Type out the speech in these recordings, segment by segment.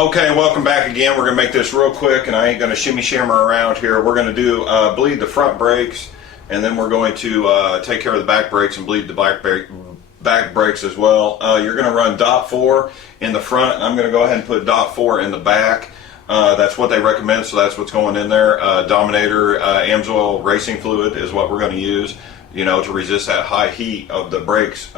Okay, welcome back again. We're going to make this real quick, and I ain't going to shimmy shammer around here. We're going to do bleed the front brakes, and then we're going to take care of the back brakes and bleed the back brakes as well. You're going to run .4 in the front, and I'm going to go ahead and put .4 in the back. That's what they recommend, so that's what's going in there. Dominator Amsoil racing fluid is what we're going to use, you know, to resist that high heat of the brakes.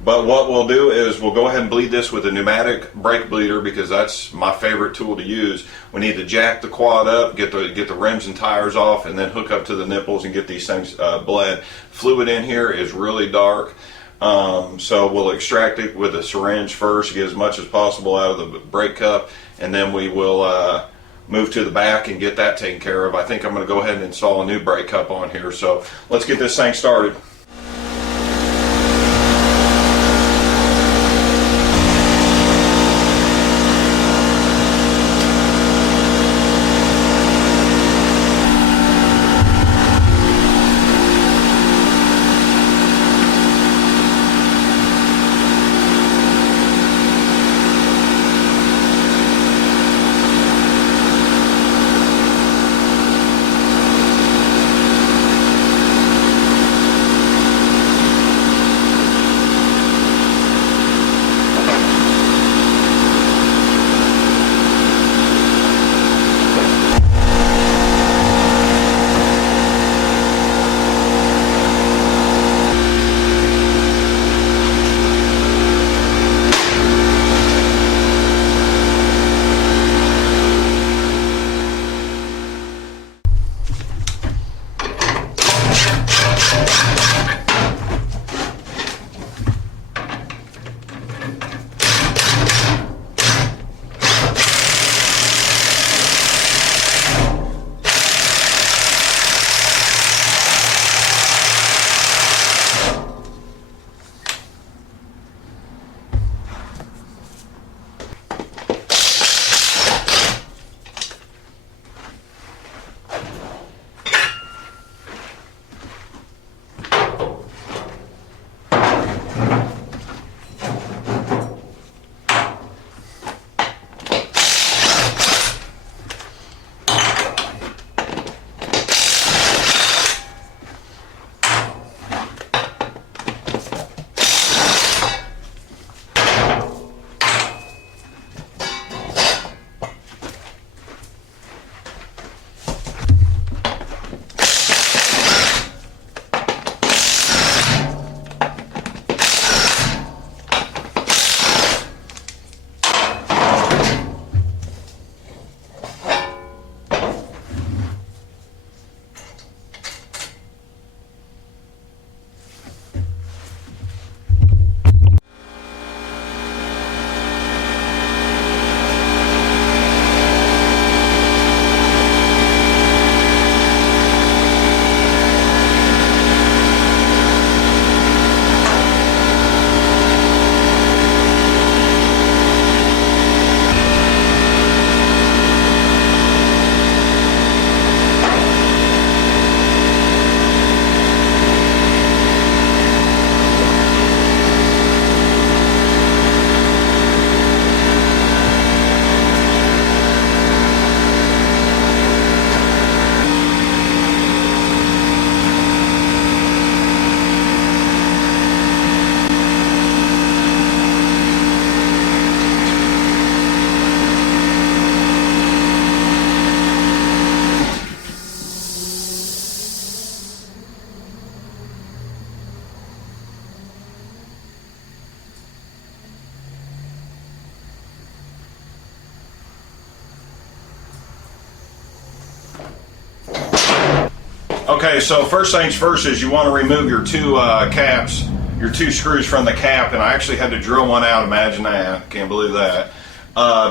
But what we'll do is we'll go ahead and bleed this with a pneumatic brake bleeder, because that's my favorite tool to use. We need to jack the quad up, get the rims and tires off, and then hook up to the nipples and get these things bled. Fluid in here is really dark, so we'll extract it with a syringe first, get as much as possible out of the brake cup, and then we will move to the back and get that taken care of. I think I'm going to go ahead and install a new brake cup on here, so let's get this thing started. Okay, so first things first is you want to remove your two caps, your two screws from the cap, and I actually had to drill one out, imagine that, can't believe that,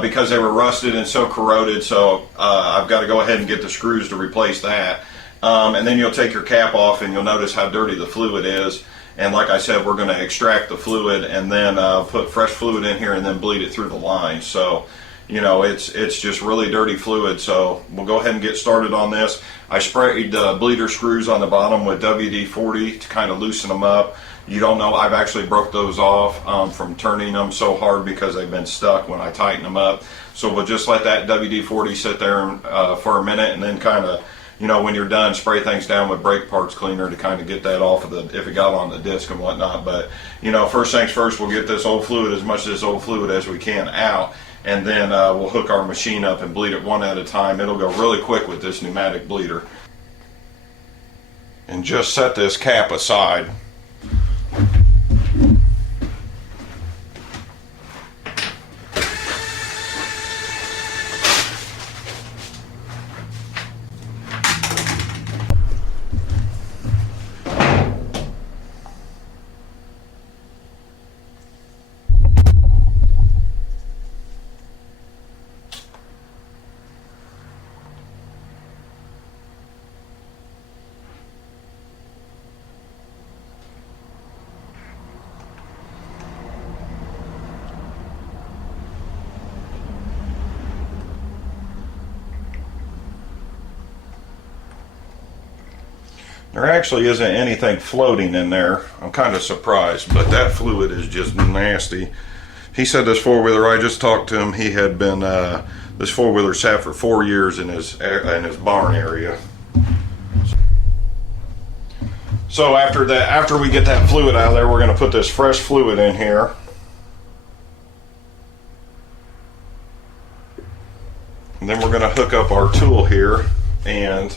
because they were rusted and so corroded, so I've got to go ahead and get the screws to replace that. And then you'll take your cap off and you'll notice how dirty the fluid is, and like I said, we're going to extract the fluid and then put fresh fluid in here and then bleed it through the line. So, you know, it's just really dirty fluid, so we'll go ahead and get started on this. I sprayed bleeder screws on the bottom with WD-40 to kind of loosen them up. You don't know, I've actually broke those off from turning them so hard because they've been stuck when I tighten them up. So we'll just let that WD-40 sit there for a minute, and then kind of, you know, when you're done, spray things down with brake parts cleaner to kind of get that off of the, if it got on the disc and whatnot. But, you know, first things first, we'll get this old fluid, as much of this old fluid as we can out, and then we'll hook our machine up and bleed it one at a time. It'll go really quick with this pneumatic bleeder. And just set this cap aside. There actually isn't anything floating in there. I'm kind of surprised, but that fluid is just nasty. He said this four-wheeler, I just talked to him, he had been, this four-wheeler sat for 4 years in his barn area. So after we get that fluid out of there, we're going to put this fresh fluid in here. And then we're going to hook up our tool here, and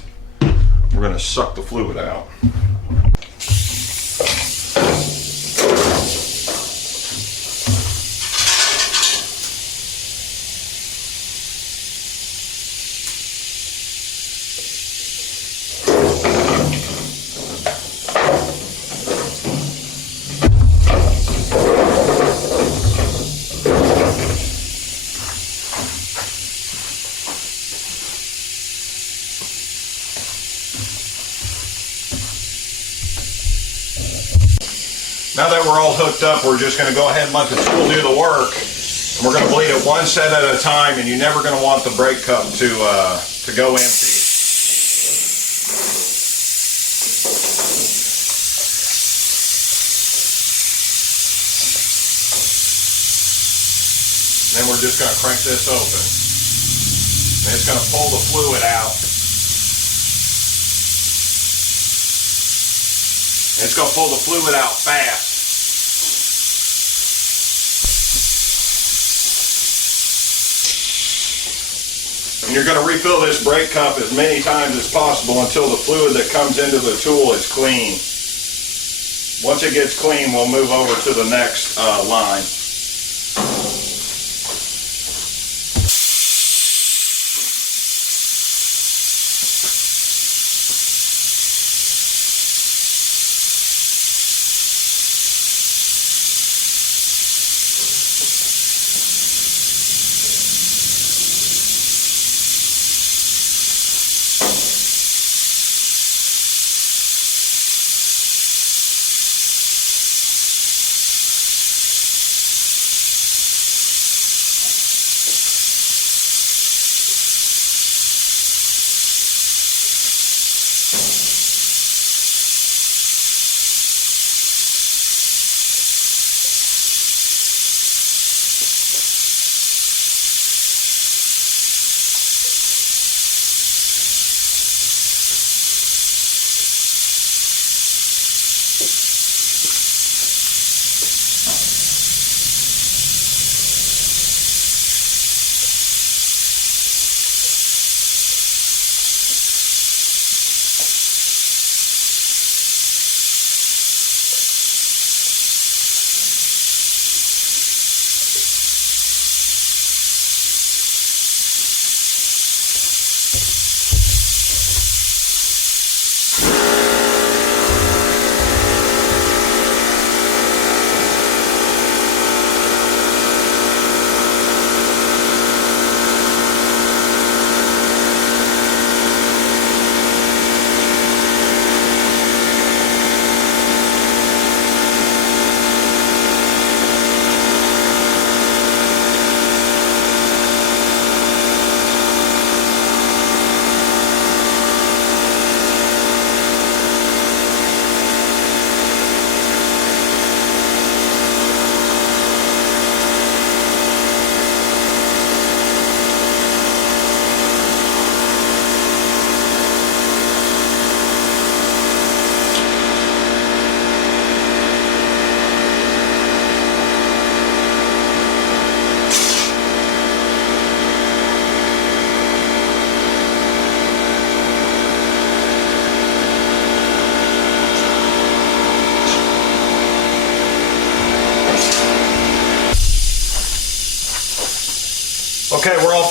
we're going to suck the fluid out. Now that we're all hooked up, we're just going to go ahead and let the tool do the work. We're going to bleed it one set at a time, and you're never going to want the brake cup to go empty. Then we're just going to crank this open. And it's going to pull the fluid out. It's going to pull the fluid out fast. And you're going to refill this brake cup as many times as possible until the fluid that comes into the tool is clean. Once it gets clean, we'll move over to the next line.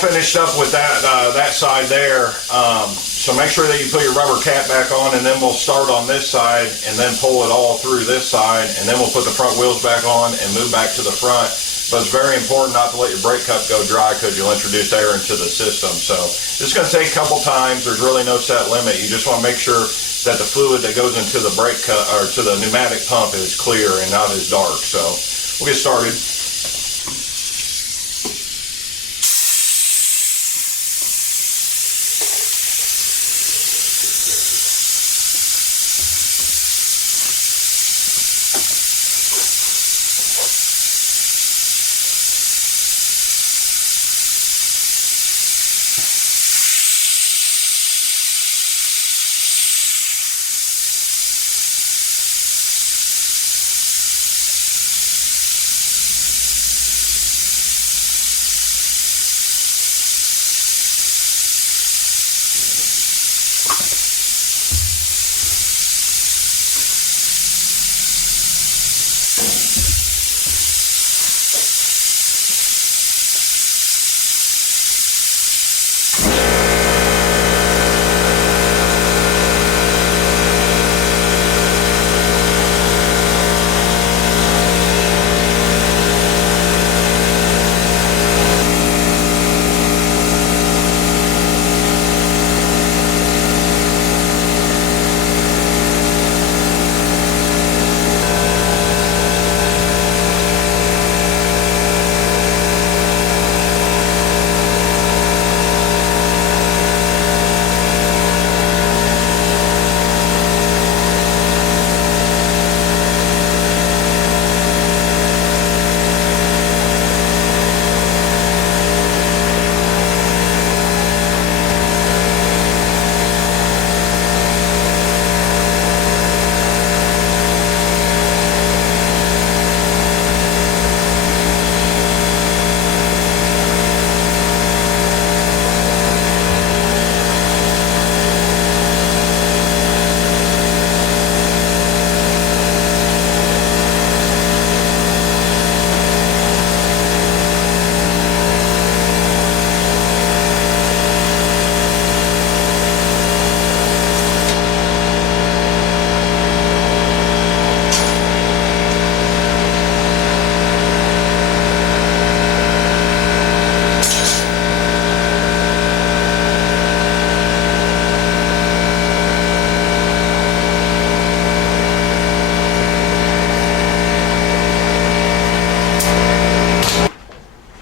finished up with that side there. So make sure that you put your rubber cap back on, and then we'll start on this side and then pull it all through this side, and then we'll put the front wheels back on and move back to the front. But it's very important not to let your brake cup go dry because you'll introduce air into the system. So it's going to take a couple times. There's really no set limit. You just want to make sure that the fluid that goes into the brake cup or to the pneumatic pump is clear and not as dark. So we'll get started.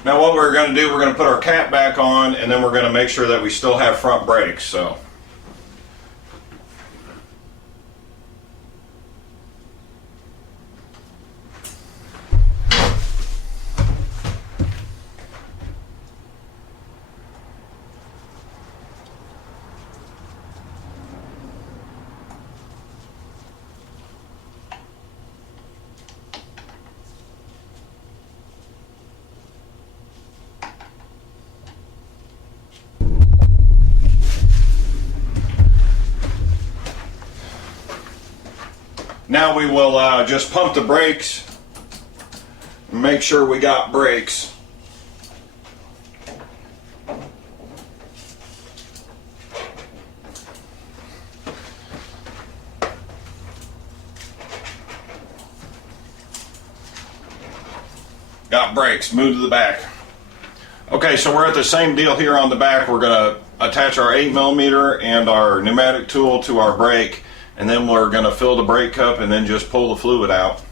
Now what we're going to do, we're going to put our cap back on, and then we're going to make sure that we still have front brakes. So now we will just pump the brakes and make sure we got brakes. Got brakes, move to the back. Okay, so we're at the same deal here on the back. We're going to attach our 8mm and our pneumatic tool to our brake, and then we're going to fill the brake cup and then just pull the fluid out.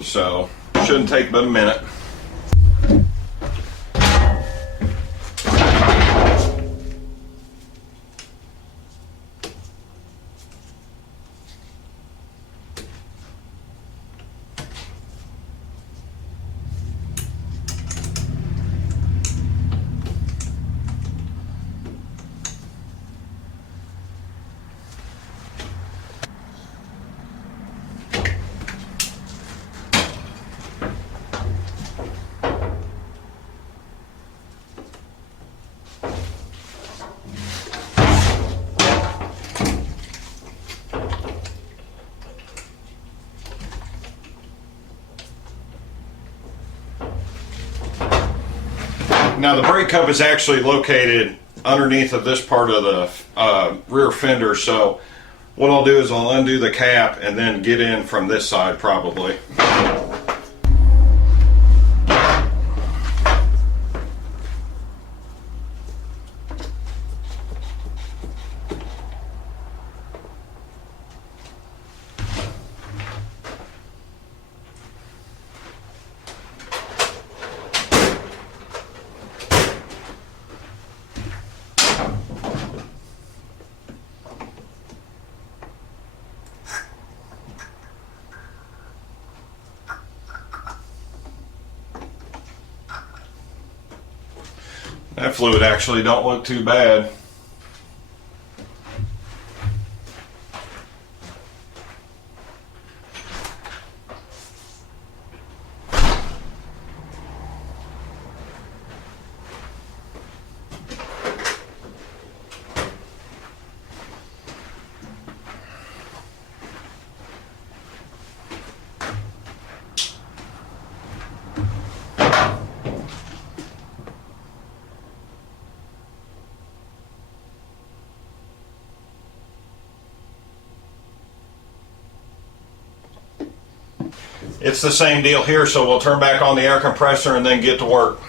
So shouldn't take but a minute. Now the brake cup is actually located underneath of this part of the rear fender, so what I'll do is I'll undo the cap and then get in from this side probably. That fluid actually don't look too bad. It's the same deal here, so we'll turn back on the air compressor and then get to work.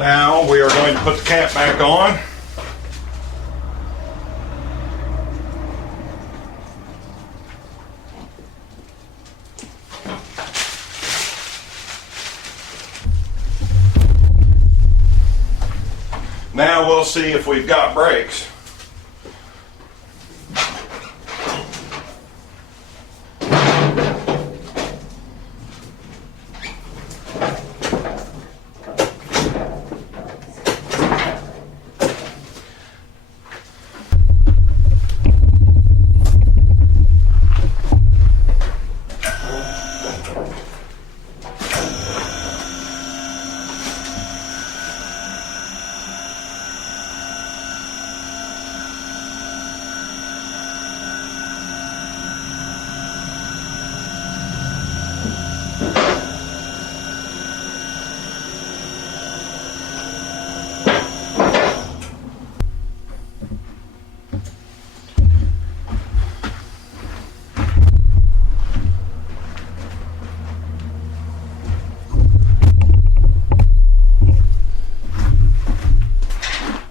Now we are going to put the cap back on. Now we'll see if we've got brakes.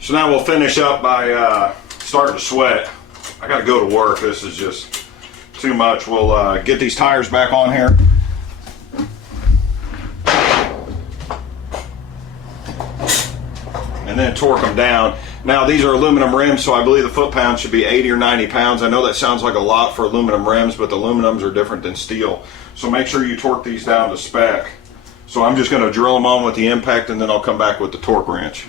So now we'll finish up by starting to sweat. I gotta go to work. This is just too much. We'll get these tires back on here. And then torque them down. Now these are aluminum rims, so I believe the foot pound should be 80 or 90 pounds. I know that sounds like a lot for aluminum rims, but the aluminums are different than steel. So make sure you torque these down to spec. So I'm just gonna drill them on with the impact, and then I'll come back with the torque wrench.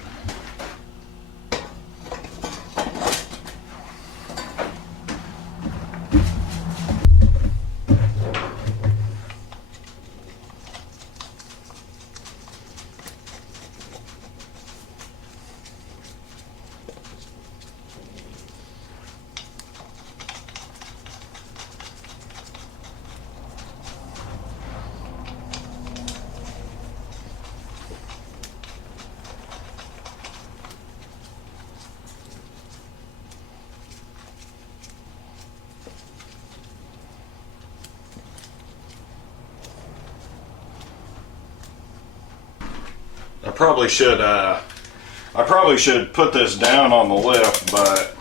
I probably should put this down on the lift, but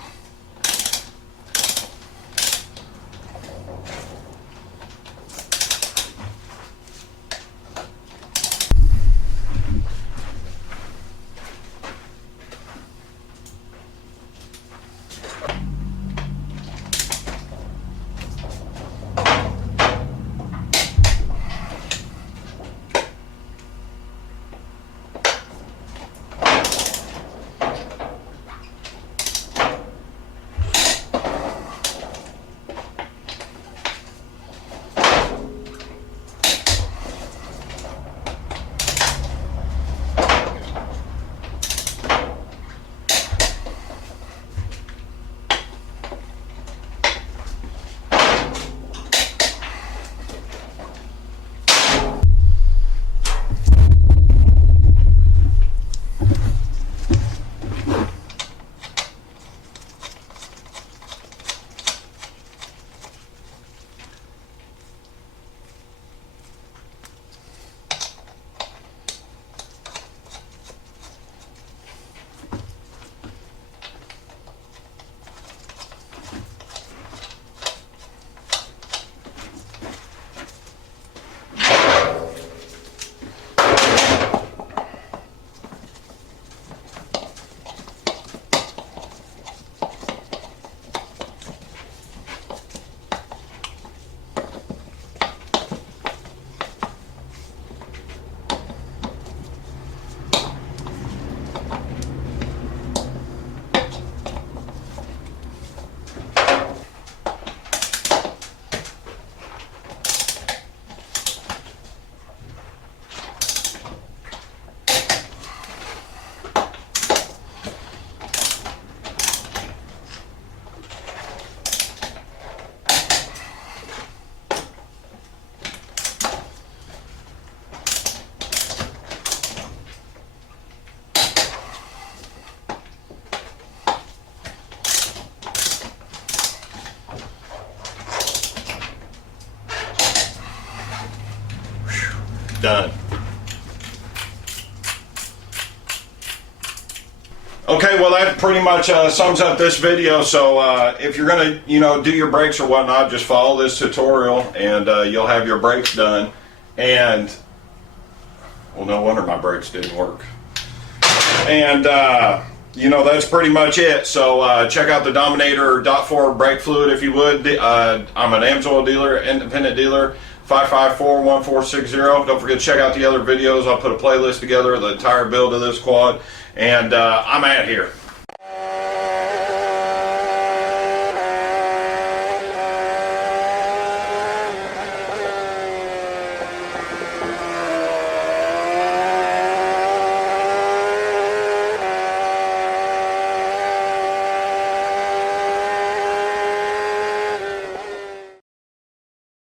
done. Okay, well that pretty much sums up this video. So if you're gonna, do your brakes or whatnot, just follow this tutorial, and you'll have your brakes done. And well, no wonder my brakes didn't work. And that's pretty much it. So check out the Dominator .4 brake fluid if you would. I'm an Amsoil dealer, independent dealer. 554-1460. Don't forget to check out the other videos. I'll put a playlist together of the entire build of this quad. And I'm out here.